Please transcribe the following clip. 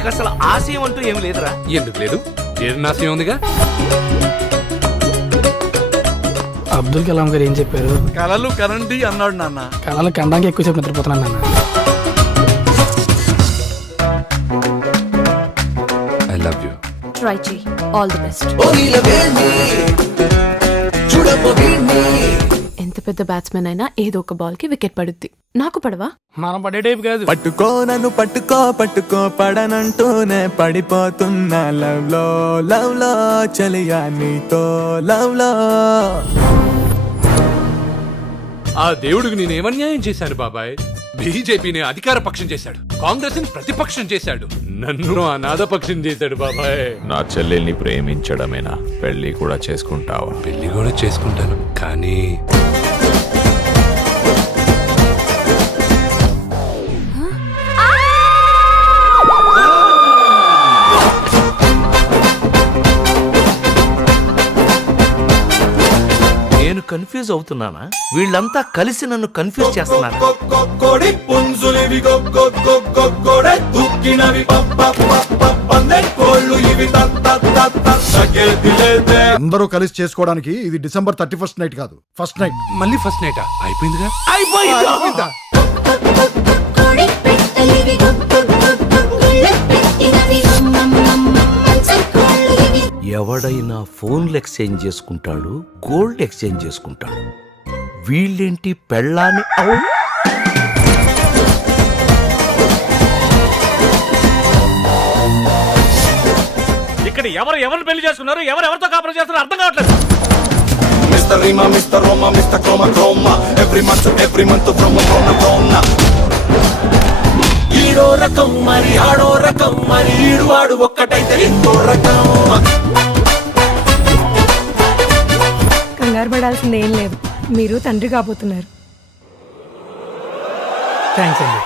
నీకు అసలు ఆశయం అంటూ ఏమి లేదురా? ఎందుకు లేదు? జీర్ణాశయం ఉందిగా. అబ్దుల్ కలాం గారు ఏం చెప్పారు? కలలు కనండి అన్నాడు నాన్న. కళలు కనడానికి ఎక్కువసేపు నిద్రపోతున్నాను నాన్న. I love you. ట్రై చేయి. All the best. ఎంత పెద్ద బ్యాట్స్మెన్ అయినా ఏదో ఒక బాల్ కి వికెట్ పడుద్ది. నాకు పడవా? మనం పడే టైప్ కాదు. పట్టుకో నన్ను పట్టుకో పడనంటూనే పడిపోతున్నా లవ్ లో చలియా నీతో లవ్ లో. ఆ దేవుడికి నేనేమన్యాయం చేశాను బాబాయ్? బీజేపీని అధికార పక్షం చేశాడు, కాంగ్రెస్ ని ప్రతిపక్షం చేశాడు, నన్ను అనాథ పక్షం చేశాడు బాబాయ్. నా చెల్లెల్ని ప్రేమించడమేనా? పెళ్లి కూడా చేసుకుంటావా? పెళ్లి కూడా చేసుకుంటాను, కానీ నేను కన్ఫ్యూజ్ అవుతున్నానా? వీళ్ళంతా కలిసి నన్ను కన్ఫ్యూజ్ చేస్తున్నారు. అందరూ కలిసి చేసుకోవడానికి ఇది December 31st నైట్ కాదు, ఫస్ట్ నైట్. మళ్ళీ ఫస్ట్ నైటా? అయిపోయిందిగా. అయిపోయిందా? ఎవడైనా ఫోన్లు ఎక్స్చేంజ్ చేసుకుంటాడు, గోల్డ్ ఎక్స్చేంజ్ చేసుకుంటాడు. వీళ్ళేంటి పెళ్ళాన్ని ఇక్కడ ఎవరు పెళ్లి చేసుకున్నారు, ఎవరితో కాపురం చేస్తున్నారు అర్థం కావట్లేదు. Mister Reema, mister Roma, mister Croma Croma, every month Croma. ఈడో రకం మరి ఆడో రకం మరి ఈడు వాడు ఒక్కటైతే ఇంకో రకం. కంగారు పడాల్సింది ఏం లేదు, మీరు తండ్రి కాబోతున్నారు. థ్యాంక్స్ అండి.